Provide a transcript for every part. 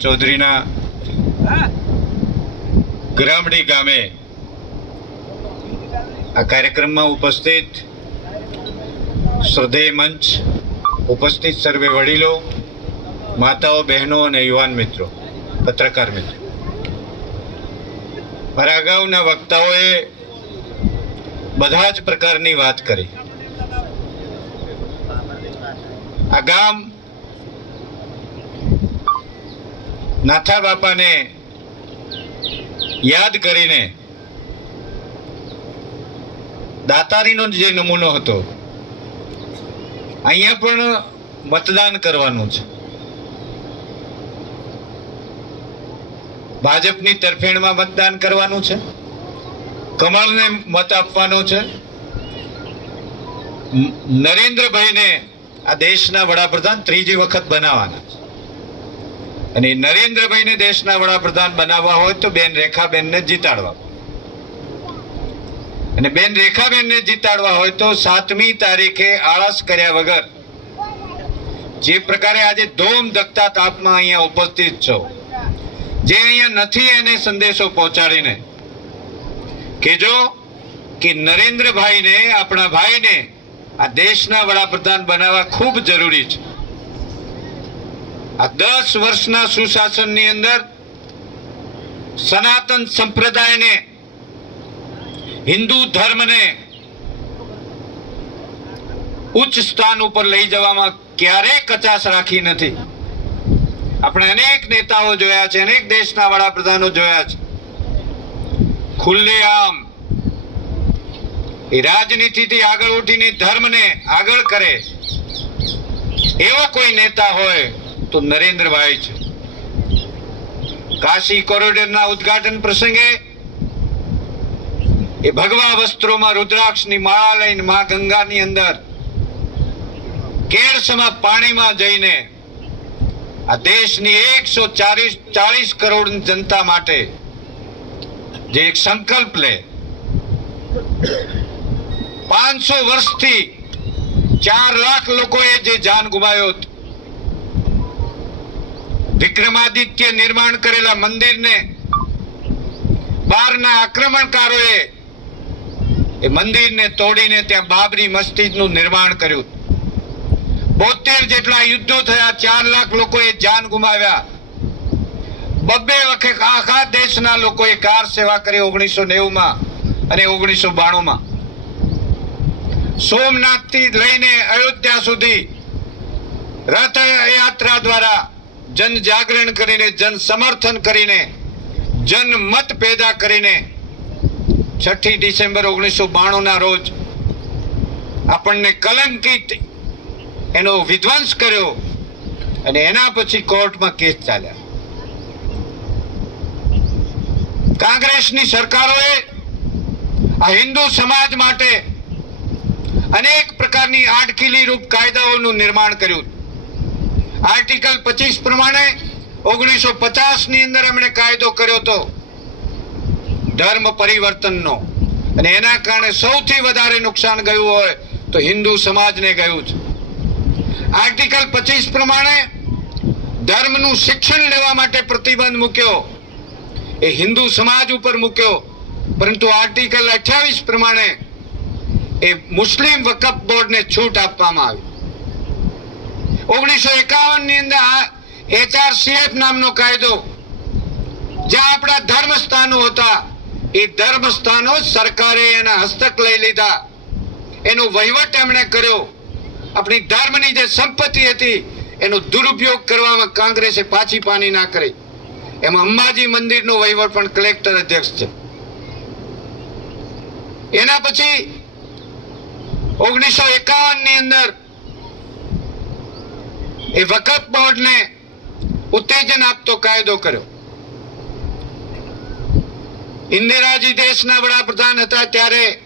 ચૌધરીના ગ્રામડી ગામે આ કાર્યક્રમમાં ઉપસ્થિત શ્રદ્ધેય મંચ, ઉપસ્થિત સર્વે વડીલો, માતાઓ, બહેનો અને યુવાન મિત્રો, પત્રકાર મિત્રો. મારા અગાઉના વક્તાઓએ બધા જ પ્રકારની વાત કરી. આ ગામ નાથા બાપાને યાદ કરીને દાતારીનો જે નમૂનો હતો, અહીંયા પણ મતદાન કરવાનું છે. ભાજપની તરફેણમાં મતદાન કરવાનું છે. કમળને મત આપવાનો છે. નરેન્દ્રભાઈને આ દેશના વડાપ્રધાન ત્રીજી વખત બનાવવાના છે. અને નરેન્દ્રભાઈને દેશના વડાપ્રધાન બનાવવા હોય તો બેન રેખાબેનને જીતાડવા અને બેન રેખાબેનને જીતાડવા હોય તો સાતમી તારીખે આળસ કર્યા વગર જે પ્રકારે આજે ધોમ ધકતા તાપમાં અહીંયા ઉપસ્થિત છો, જે અહીંયા નથી એને સંદેશો પહોંચાડીને કેજો કે નરેન્દ્રભાઈને, આપણા ભાઈને આ દેશના વડાપ્રધાન બનાવવા ખૂબ જરૂરી છે. આ દસ વર્ષના સુશાસનની અંદર સનાતન સંપ્રદાયને, હિન્દુ ધર્મને ઉચ્ચ સ્થાન ઉપર લઈ જવામાં ક્યારેય કચાશ રાખી નથી. આપણે અનેક નેતાઓ જોયા છે, અનેક દેશના વડાપ્રધાનો જોયા છે. ખુલ્લેઆમ એ રાજનીતિથી આગળ ઉઠીને ધર્મને આગળ કરે એવો કોઈ નેતા હોય તો નરેન્દ્રભાઈ છે કાશી કોરિડોરના ઉદઘાટન પ્રસંગે એ ભગવા વસ્ત્રોમાં રુદ્રાક્ષની માળા લઈને મા ગંગાની અંદર કેળસમા પાણીમાં જઈને આ દેશની એકસો ચાલીસ ચાલીસ કરોડ જનતા માટે જે એક સંકલ્પ લે, પાંચસો વર્ષથી ચાર લાખ લોકોએ જે જાન ગુમાવ્યો. વિક્રમાદિત્ય નિર્માણ કરેલા મંદિરને બહારના આક્રમણકારોએ એ મંદિરને તોડીને ત્યાં બાબરી મસ્જિદનું નિર્માણ કર્યું. બોતેર જેટલા યુદ્ધો થયા, ચાર લાખ લોકોએ જાન ગુમાવ્યા. બબ્બે વખત આખા દેશના લોકોએ કાર સેવા કરી ઓગણીસો નેવુંમાં અને ઓગણીસો બાણુંમાં. સોમનાથથી લઈને અયોધ્યા સુધી રથયાત્રા દ્વારા જન જાગરણ કરીને, જન સમર્થન કરીને, જન મત પેદા કરીને છઠ્ઠી ડિસેમ્બર ઓગણીસો બાણુંના રોજ આપણને કલંકિત એનો વિધ્વંસ કર્યો અને એના પછી કોર્ટમાં કેસ ચાલ્યા. કોંગ્રેસની સરકારોએ આ હિન્દુ સમાજ માટે અનેક પ્રકારની આડકીલી રૂપ કાયદાઓનું નિર્માણ કર્યું. આર્ટિકલ પચીસ પ્રમાણે ઓગણીસો ની અંદર એમણે કાયદો કર્યો હતો. ધર્મ પરિવર્તનનો. અને એના કારણે સૌથી વધારે નુકસાન ગયું હોય તો હિન્દુ સમાજને ગયું છે. આર્ટિકલ પચીસ પ્રમાણે ધર્મનું શિક્ષણ લેવા માટે પ્રતિબંધ મૂક્યો. એ હિન્દુ સમાજ ઉપર મૂક્યો. પરંતુ આર્ટિકલ અઠ્યાવીસ પ્રમાણે એ મુસ્લિમ વકફ બોર્ડને છૂટ આપવામાં આવી. ઓગણીસો એકાવનની અંદર એચઆરસીએફ નામનો કાયદો, જ્યાં આપણા ધર્મ સ્થાનો હતા, એ ધર્મ સ્થાનો સરકારે એના હસ્તક લઈ લીધા. એનો વહીવટ એમણે કર્યો. આપણી ધર્મની જે સંપત્તિ હતી, એનો દુરુપયોગ કરવામાં કોંગ્રેસે પાછી પાની ના કરી. એમાં અંબાજી મંદિરનો વહીવટ પણ કલેક્ટર અધ્યક્ષ છે. એના પછી ઓગણીસો એકાવનની અંદર એ વકફ બોર્ડને ઉત્તેજન આપતો કાયદો કર્યો. ઇન્દિરાજી દેશના વડાપ્રધાન હતા ત્યારે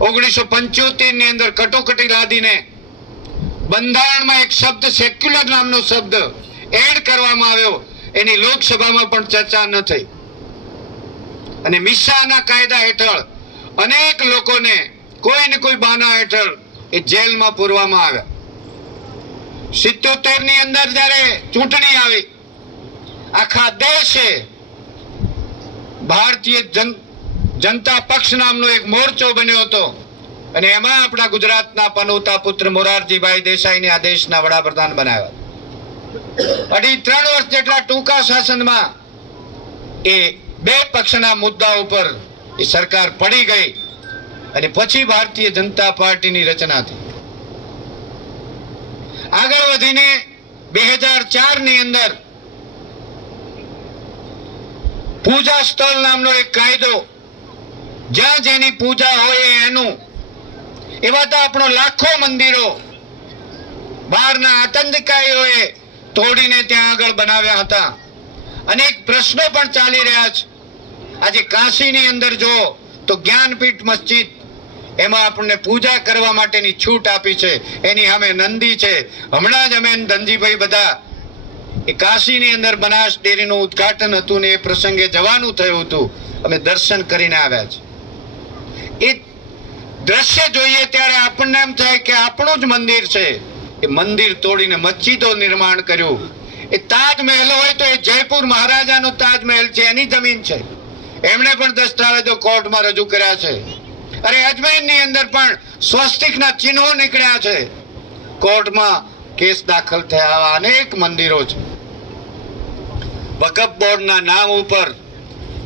ઓગણીસો પંચોતેરની અંદર કટોકટી લાદીને બંધારણમાં એક શબ્દ સેક્યુલર નામનો શબ્દ એડ કરવામાં આવ્યો. એની લોકસભામાં પણ ચર્ચા ન થઈ. અને મિસાના કાયદા હેઠળ અનેક લોકોને કોઈ ને કોઈ બહાના હેઠળ એ જેલમાં પૂરવામાં આવ્યા. સિત્તોતેરની અંદર જયારે ચૂંટણી આવી, આખા દેશે ભારતીય જનતા પક્ષ નામનો એક મોરચો બન્યો હતો. અને એમાં આપણા ગુજરાતના પનોતા પુત્ર મોરારજીભાઈ દેસાઈને આ દેશના વડાપ્રધાન બનાવ્યા. અઢી ત્રણ વર્ષ જેટલા ટૂંકા શાસનમાં એ બે પક્ષના મુદ્દા ઉપર એ સરકાર પડી ગઈ. અને પછી ભારતીય જનતા પાર્ટીની રચના થઈ. આગળ વધીને બે હજાર ચારની અંદર પૂજા સ્થળ નામનો એક કાયદો, જ્યાં જેની પૂજા હોય એનું, એવા તો આપણો લાખો મંદિરો બહારના આતંકકારીઓએ તોડીને ત્યાં આગળ બનાવ્યા હતા. અનેક પ્રશ્નો પણ ચાલી રહ્યા છે. આજે કાશીની અંદર જો તો જ્ઞાનપીઠ મસ્જિદ એમાં આપણને પૂજા કરવા માટેની છૂટ આપી છે. એની સામે નંદી છે. હમણાં જ અમે ધનજીભાઈ બધા એ કાશીની અંદર બનાસ ડેરીનું ઉદ્ઘાટન હતું ને એ પ્રસંગે જવાનું થયું હતું. અમે દર્શન કરીને આવ્યા છે એ દ્રશ્ય જોઈએ ત્યારે આપણને એમ થાય કે આપણું જ મંદિર છે. એ મંદિર તોડીને મસ્જિદો નિર્માણ કર્યું. એ તાજમહેલ હોય તો એ જયપુર મહારાજાનો તાજમહેલ છે. એની જમીન છે. એમણે પણ દસ્તાવેજો કોર્ટમાં રજૂ કર્યા છે. અરે અજમેરની અંદર પણ સ્વસ્તિકના ચિહ્નો નીકળ્યા છે. કોર્ટમાં કેસ દાખલ થયા અનેક મંદિરો છે. વકફ બોર્ડના નામ ઉપર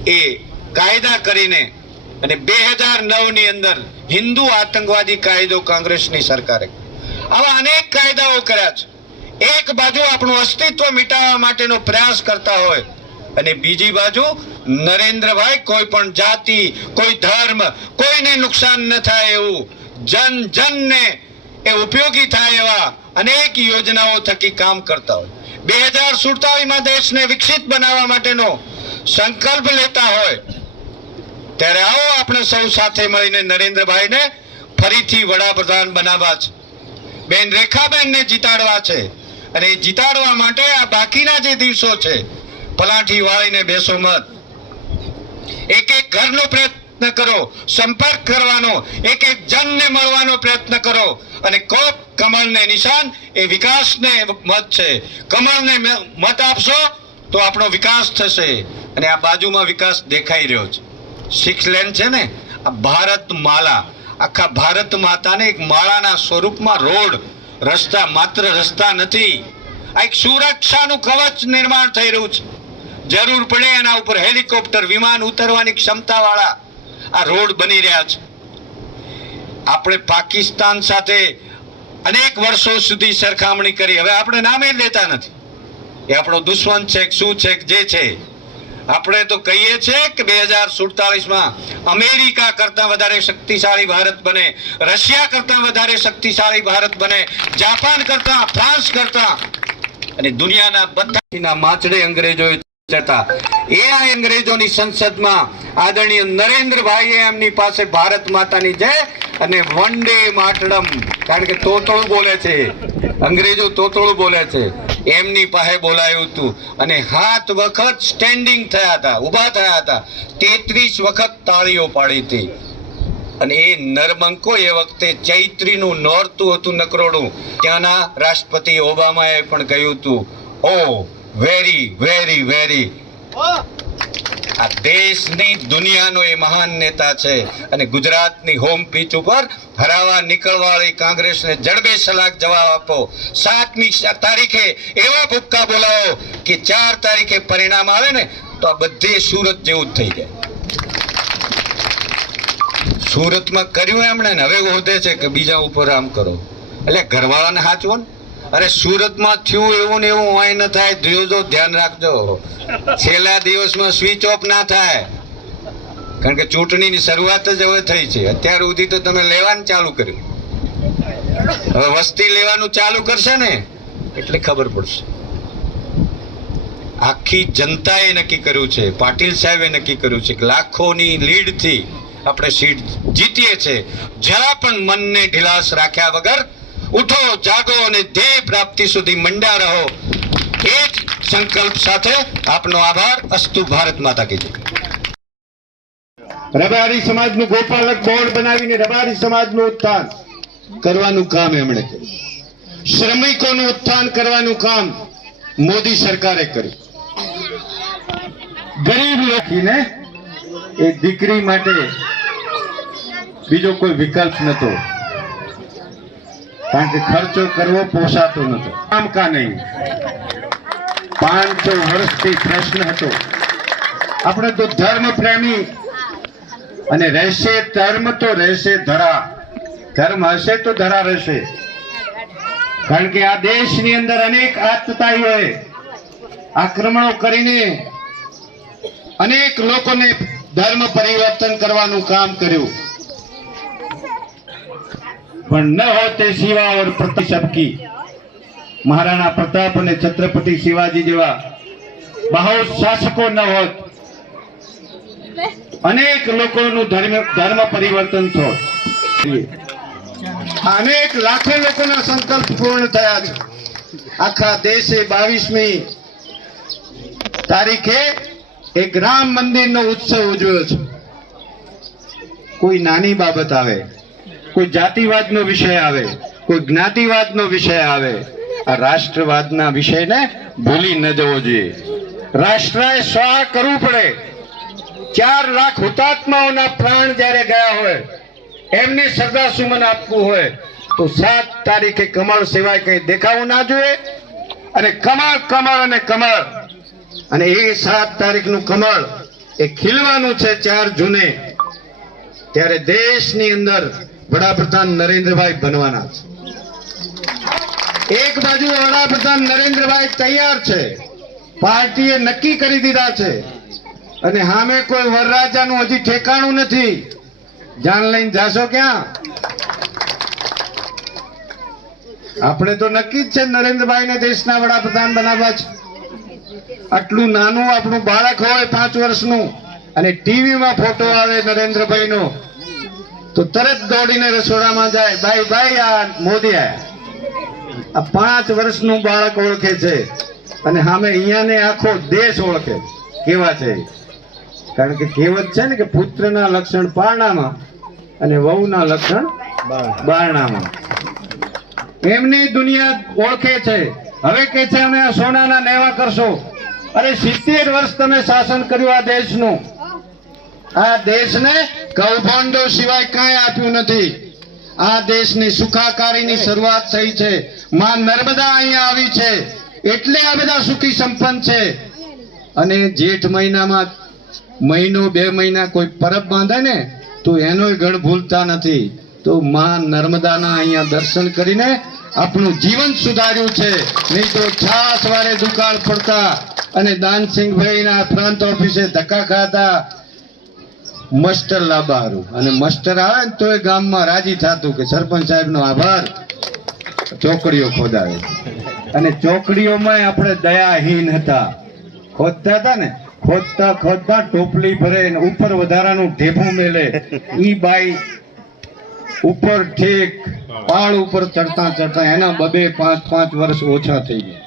એ કાયદા કરીને અને બે હજાર નવની અંદર હિન્દુ આતંકવાદી કાયદો કોંગ્રેસની સરકારે આવા અનેક કાયદાઓ કર્યા છે. એક બાજુ આપણું અસ્તિત્વ મિટાવવા માટેનો પ્રયાસ કરતા હોય અને બીજી બાજુ, નરેન્દ્રભાઈ, કોઈ પણ જાતિ, કોઈ ધર્મ, કોઈને નુકસાન ન થાય એવું. જન જનને એ ઉપયોગી થાય એવા અનેક યોજનાઓ થકી કામ કરતા હોય. બે હજાર સુડતાલીસમાં દેશને વિકસિત બનાવવા માટેનો સંકલ્પ લેતા હોય, ત્યારે આવો આપણે સૌ સાથે મળીને નરેન્દ્રભાઈને ફરીથી વડાપ્રધાન બનાવવા છે. બેન રેખાબેનને જીતાડવા છે. અને જીતાડવા માટે આ બાકીના જે દિવસો છે પલાઠી વાળીને બેસો મત. એક એક ઘરનો પ્રયત્ન કરો, સંપર્ક કરવાનો એક એક જનને મળવાનો પ્રયત્ન કરો. અને કોપ કમળને નિશાન એ વિકાસને મત છે. કમળને મત આપશો તો આપણો વિકાસ થશે. અને આ બાજુમાં વિકાસ દેખાઈ રહ્યો છે. સિક્સ લેન છે ને, આ ભારત માલા, આખા ભારત માતાને એક માળાના સ્વરૂપમાં રોડ, રસ્તા, માત્ર રસ્તા નથી. આ એક સુરક્ષાનું કવચ નિર્માણ થઈ રહ્યું છે. જરૂર પડે એના ઉપર હેલિકોપ્ટર વિમાન ઉતરવાની ક્ષમતા વાળા આ રોડ બની રહ્યા છે. આપણે પાકિસ્તાન સાથે અનેક વર્ષો સુધી સરખામણી કરી. હવે આપણે નામે લેતા નથી. એ આપણો દુશ્મન છે શું છે જે છે. આપણે તો કહીએ છીએ કે બે હજાર સુડતાલીસમાં અમેરિકા કરતાં વધારે શક્તિશાળી ભારત બને, રશિયા કરતાં વધારે શક્તિશાળી ભારત બને, જાપાન કરતા, ફ્રાન્સ કરતા અને દુનિયાના બધાના માચડે અંગ્રેજોએ જતા. એ આ અંગ્રેજોની સંસદમાં આદરણીય નરેન્દ્રભાઈએ એમની પાસે ભારત માતાની જય અને વંડે માટડમ. કારણ કે તોતળું બોલે છે. અંગ્રેજો તોતળું બોલે છે. એમની પાસે બોલાયું હતું. અને હાથ વખત સ્ટેન્ડિંગ થયા હતા, ઊભા થયા હતા. તેત્રીસ વખત તાળીઓ પાડી હતી. અને એ નરબંકો એ વખતે ચૈત્રીનું નોરતું હતું નકરોડું. ત્યાંના રાષ્ટ્રપતિ ઓબામાએ પણ કહ્યું હતું ઓ વેરી વેરી વેરી આ દેશની દુનિયાનો એ મહાન નેતા છે અને ગુજરાતની હોમ પીચ ઉપર હરાવા નીકળવાળી કોંગ્રેસને જડબે સલાક જવાબ આપો. સાતમી તારીખે એવા ભૂક્કા બોલાવો કે ચાર તારીખે પરિણામ આવે ને તો આ બધે સુરત જેવું જ થઈ જાય. સુરતમાં કર્યું એમણે ને? હવે હોદે છે કે બીજા ઉપર આમ કરો. એટલે ઘરવાળાને સાચવો ને? અરે સુરતમાં થયું એવું ને એવું હોય ન થાય. જોજો ધ્યાન રાખજો. છેલ્લા દિવસમાં સ્વિચ ઓફ ના થાય. કારણ કે ચૂંટણીની શરૂઆત જ હવે થઈ છે. અત્યાર સુધી તો તમે લેવાનું ચાલુ કર્યું. હવે વસ્તી લેવાનું ચાલુ કરશે ને, એટલે ખબર પડશે. આખી જનતાએ નક્કી કર્યું છે. પાટીલ સાહેબે નક્કી કર્યું છે કે લાખોની લીડથી આપણે સીટ જીતીએ છીએ. જરા પણ મનને ઢીલાસ રાખ્યા વગર ઉઠો, જાગો અને ધ્યેય પ્રાપ્તિ સુધી મંડ્યા રહો. એ જ સંકલ્પ સાથે આપનો આભાર. અસ્તુ ભારત માતા કી જય. રબારી સમાજનું ગોપાલક બોર્ડ બનાવીને રબારી સમાજનું ઉત્થાન કરવાનું કામ એમણે કર્યું. શ્રમિકોનું ઉત્થાન કરવાનું કામ મોદી સરકારે કર્યું. ગરીબ લોકોને એ દીકરી માટે બીજો કોઈ વિકલ્પ નતો કારણ કે ખર્ચો કરવો પોસાતો નતો કા નહીં? પાંચસો વર્ષથી પ્રશ્ન હતો. આપણે તો ધર્મ પ્રેમી. અને રહેશે ધર્મ તો રહેશે ધરા. ધર્મ હશે તો ધરા રહેશે. કારણ કે આ દેશની અંદર અનેક આતતાઈઓએ આક્રમણો કરીને અનેક લોકોને ધર્મ પરિવર્તન કરવાનું કામ કર્યું. પણ ન હોતે શિવા ઓર પ્રતિ સબકી. મહારાણા પ્રતાપ અને છત્રપતિ શિવાજી જેવા બહુ શાસકો ન હોત. અનેક લોકોનું ધર્મ ધર્મ પરિવર્તન થોત અનેક લાખો લોકોના સંકલ્પ પૂર્ણ થયા છે. આખા દેશે બાવીસમી તારીખે એક રામ મંદિરનો ઉત્સવ ઉજવ્યો છે. કોઈ નાની બાબત આવે. કોઈ જાતિવાદનો વિષય આવે, કોઈ જ્ઞાતિવાદનો વિષય આવે, આ રાષ્ટ્રવાદના વિષયને ભૂલી ન જવો જોઈએ. રાષ્ટ્રએ સ્વાહ કરવું પડે. ચાર લાખ હુતાત્માઓના પ્રાણ જ્યારે ગયા હોય, એમને શ્રદ્ધા સુમન આપવું હોય, તો સાત તારીખે કમળ સિવાય કઈ દેખાવું ના જોઈએ. અને કમળ કમળ અને કમળ. અને એ સાત તારીખનું કમળ એ ખીલવાનું છે ચાર જૂને. ત્યારે દેશની અંદર વડાપ્રધાન નરેન્દ્રભાઈ બનવાના છે. એક બાજુ વડાપ્રધાન નરેન્દ્રભાઈ તૈયાર છે. પાર્ટીએ નક્કી કરી દીધા છે. અને સામે કોઈ વરરાજાનું હજી ઠેકાણું નથી. જાન લઈને જાશો ક્યાં? આપણે તો નક્કી જ છે નરેન્દ્રભાઈને દેશના વડાપ્રધાન બનાવવા છે આટલું નાનું આપણું બાળક હોય પાંચ વર્ષનું, અને ટીવીમાં ફોટો આવે નરેન્દ્રભાઈનો. તો તરત દોડીને રસોડામાં જાય. ભાઈ ભાઈ આ મોદી આયા. આ પાંચ વર્ષનું બાળક ઓળખે છે અને સામે અહીંયાને આખો દેશ ઓળખે. કેવા છે? કારણ કે કહેવત છે ને કે પુત્રના લક્ષણ પારણામાં અને વહુના લક્ષણ બારણામાં. એમની દુનિયા ઓળખે છે. હવે કે છે અમે આ સોનાના નેવા કરશો. અરે સિત્તેર વર્ષ તમે શાસન કર્યું આ દેશનું. આ દેશને કૌભાંડો સિવાય કાંઈ આપ્યું નથી. આ દેશની સુખાકારીની શરૂઆત થઈ છે. માં નર્મદા અહીંયા આવી છે. એટલે આ બધા સુખી સંપન્ન છે. અને જેઠ મહિનામાં મહિનો બે મહિના કોઈ પરબ બાંધે ને તો એનોય ગણ ભૂલતા નથી. તો માં નર્મદાના અહીંયા દર્શન કરીને આપણું જીવન સુધાર્યું છે. નહીં તો છાસ વારે દુકાળ પડતા અને દાનસિંહભાઈના પ્રાંત ઓફિસે ધક્કા ખાતા મસ્ટર લાબારું. અને મસ્ટર આવે ને તો એ ગામમાં રાજી થતું કે સરપંચ સાહેબનો આભાર. ચોકડીઓ ખોદાવે. અને ચોકડીઓમાં આપણે દયાહીન હતા. ખોદતા હતા ને? ખોદતા ખોદતા ટોપલી ભરે ઉપર વધારાનું ઢેફું મેલે. ઈ બાઈ ઉપર ઠેક, પાળ ઉપર ચડતા ચડતા એના બબે પાંચ પાંચ વર્ષ ઓછા થઈ ગયા.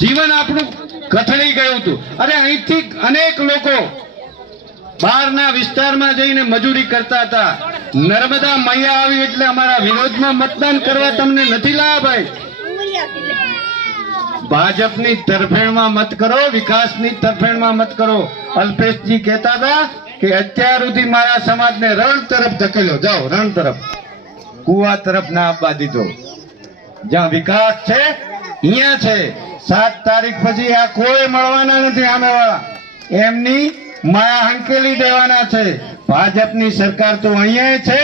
જીવન આપણું કથળી ગયું હતું. અરે અહીંથી અનેક લોકો બહારના વિસ્તારમાં જઈને મજૂરી કરતા હતા. નર્મદા મૈયા આવી એટલે અમારા વિરોધમાં મતદાન કરવા તમને નથી લાયા ભાઈ? ભાજપની તરફેણમાં મત કરો, વિકાસની તરફેણમાં મત કરો. અલ્પેશજી કહેતા હતા કે અત્યાર સુધી મારા સમાજને રણ તરફ ધકેલ્યો જાઓ, રણ તરફ. કુવા તરફ ના આપવા દીધો. જ્યાં વિકાસ છે, અહીંયા છે. સાત તારીખ પછી આ કોઈ મળવાના નથી આમે વાળા એમની માયા હંકેલી દેવાના છે. ભાજપની સરકાર તો અહીંયા છે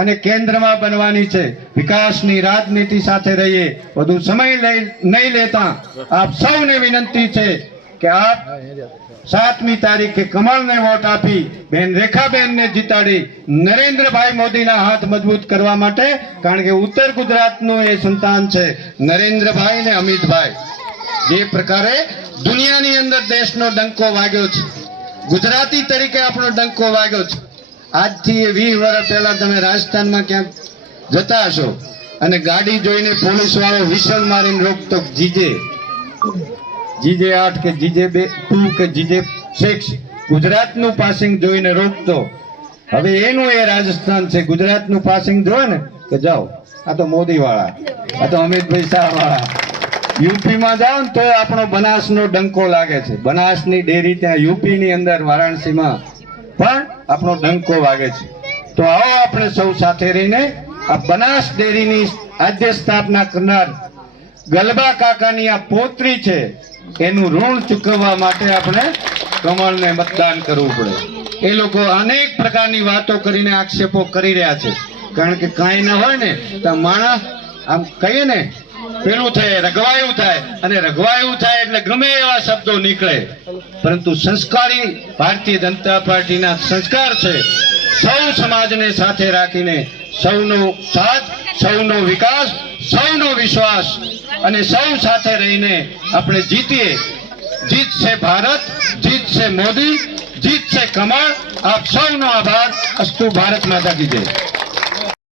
અને કેન્દ્રમાં બનવાની છે. વિકાસની રાજનીતિ સાથે રહીએ. વધુ સમય લઈ, નહીં લેતા આપ સૌને વિનંતી છે કે આપ સાતમી તારીખે કમળને વોટ આપી બેન રેખાબેનને જીતાડી નરેન્દ્રભાઈ મોદીના હાથ મજબૂત કરવા માટે, કારણ કે ઉત્તર ગુજરાતનું એ સંતાન છે નરેન્દ્રભાઈ ને અમિતભાઈ. જે પ્રકારે દુનિયાની અંદર દેશનો ડંકો વાગ્યો છે. ગુજરાતી તરીકે આપણો ડંકો વાગ્યો છે. આજથી એ વીસ વર્ષ પહેલા તમે રાજસ્થાનમાં ક્યાંક જતા હશો અને ગાડી જોઈને પોલીસ વાળો વિસલ મારીને રોકતો જીજે. જીજે આઠ કે જીજે બે, ટુ કે જીજે સિક્સ ગુજરાતનું પાસિંગ જોઈને રોકતો. હવે એનું એ રાજસ્થાન છે. ગુજરાતનું પાસિંગ જોવે ને કે જાઓ. આ તો મોદી વાળા આ તો અમિતભાઈ શાહ વાળા યુપીમાં જાઓ ને તો આપણો બનાસનો ડંકો લાગે છે. બનાસની ડેરી ત્યાં યુપીની અંદર, વારાણસીમાં. પણ આપણો ડંકો વાગે છે. તો આવો આપણે સૌ સાથે રહીને આ બનાસ ડેરીની આદ્ય સ્થાપના કરનાર ગલબા કાકાની આ પોત્રી છે, એનું ઋણ ચૂકવવા માટે આપણે કમળને મતદાન કરવું પડે. એ લોકો અનેક પ્રકારની વાતો કરીને આક્ષેપો કરી રહ્યા છે. કારણ કે કાંઈ ના હોય ને, તો માણસ, આમ કહીએ ને પેલું થાય રઘવાયું થાય. અને રઘવાયું થાય એટલે ગમે એવા શબ્દો નીકળે. પરંતુ સંસ્કારી ભારતીય જનતા પાર્ટીના સંસ્કાર છે, સૌ સમાજને સાથે રાખીને સૌનો સાથ, સૌનો વિકાસ, સૌનો વિશ્વાસ અને સૌ સાથે રહીને આપણે જીતીએ. જીતશે ભારત, જીતશે મોદી, જીતશે કમળ. આપ સૌનો આભાર. અસ્તુ ભારત માતા કી જય.